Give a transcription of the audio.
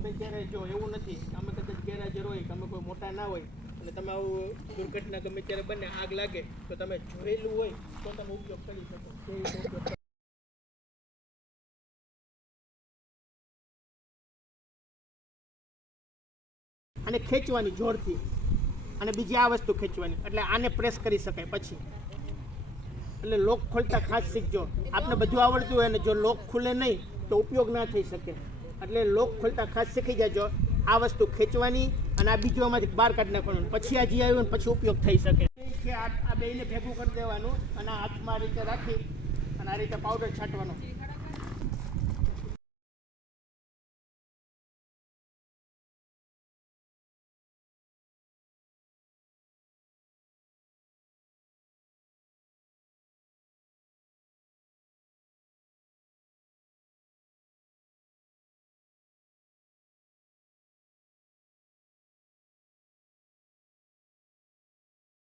ગમે ત્યારે જો, એવું નથી. અમે કદાચ ગેરહાજર હોય, કે અમે કોઈ મોટા ના હોય, અને તમે આવું દુર્ઘટના ગમે ત્યારે બને, આગ લાગે, તો તમે જોયેલું હોય, તો તમે ઉપયોગ કરી શકો. અને ખેંચવાની જોરથી. અને બીજી આ વસ્તુ ખેંચવાની. એટલે આને પ્રેસ કરી શકાય પછી. એટલે લોક ખોલતા ખાસ શીખજો. આપને બધું આવડતું હોય અને જો લોક ખુલે નહીં, તો ઉપયોગ ના થઈ શકે. એટલે લોક ખોલતા ખાસ શીખી જજો. આ વસ્તુ ખેંચવાની અને આ બીજું આમાંથી બહાર કાઢી નાખવાનું. પછી આ જે આવ્યું પછી ઉપયોગ થઈ શકે. છે આ બેયને ભેગું કરી દેવાનું અને હાથમાં આ રીતે રાખી અને આ રીતે પાવડર છાંટવાનો.